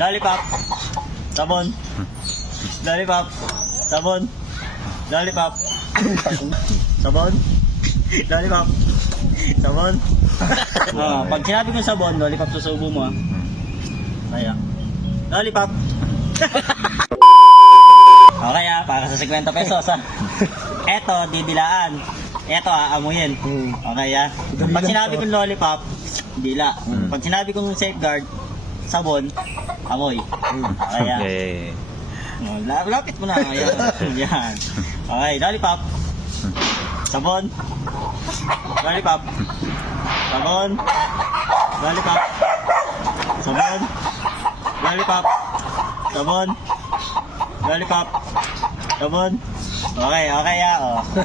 Lollipop. Sabon. Lollipop. Sabon. Lollipop. Sabon. Lollipop. Sabon. Pag sinabi kong sabon, lollipop susubo mo ah. Ayan. Lollipop. Okay ah, para sa 50 pesos ah. Eto, didilaan. Eto aamuyin. Okay ah. Pag sinabi kong lollipop, dila. Pag sinabi kong safeguard, sabon, amoy. Okay ah. Lapit mo na. Ayan. Ayan. Okay, lollipop. Sabon. Lollipop. Sabon. Lollipop. Sabon. Lollipop. Sabon. Lollipop. Sabon. Okay, okay ya.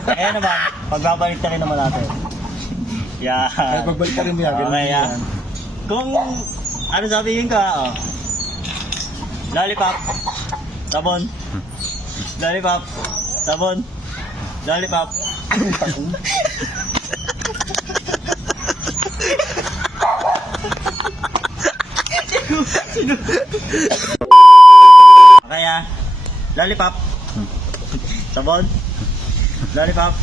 Ayan naman, pagbabalik na rin naman natin. Yan. Pagbalik ka rin mo yan. Okay ya. Kung ano sabihin ka, Lollipop. Sabon. Lollipop. Sabon. Lollipop. Kaya lollipop. Sabon. Lollipop.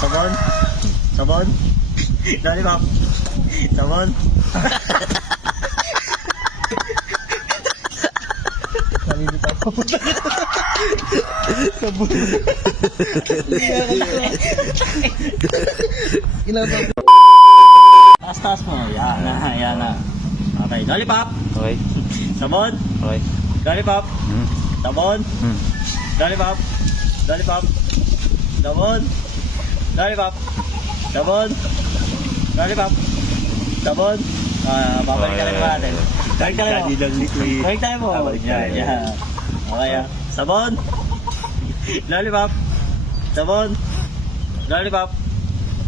Sabon. Sabon. Lollipop. Sabon. Nalilito ako. Sabon. Ilaban. Taas mo. Yan na. Yan na. Okay. Lollipop. Okay. Sabon. Okay. Lollipop. Sabon. Lollipop. Lollipop. Sabon. Lollipop. Sabon. Lollipop. Sabon. Babalik ka rin natin. Balik tayo mo. Balik tayo mo. Yan, yan. Okay ah. Sabon. Lollipop. Sabon. Lollipop.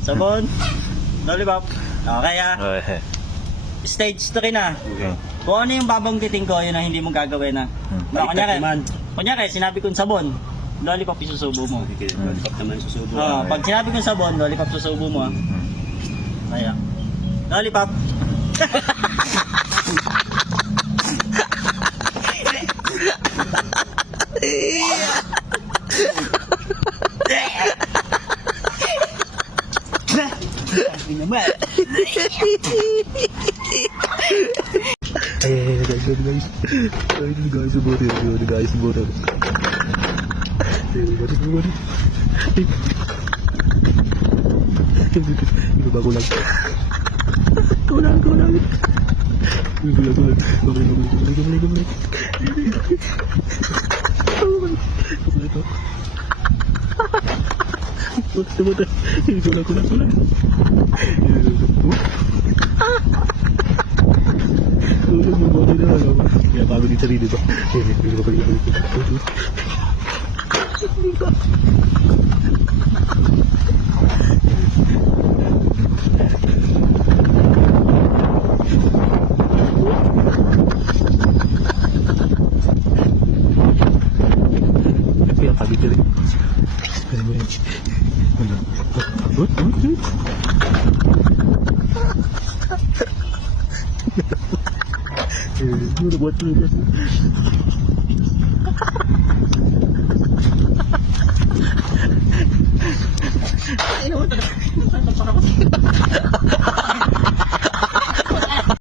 Sabon. Lollipop. Okay ah. Okay. Stage 3 na. Okay. Kung ano yung babanggitin ko, yun ang hindi mong gagawin na. Kunyari, sinabi kong sabon, lollipop isusubo mo. Lollipop naman susubo. Pag sinabi kong sabon, lollipop susubo mo. Ayan. Lollipop. guys, about it, guys, about it. Iba ko lang. Kulang. Balik. Kulang. Ya bago dito rin dito. Ya pagi dito. Udah buat dulu guys. Ini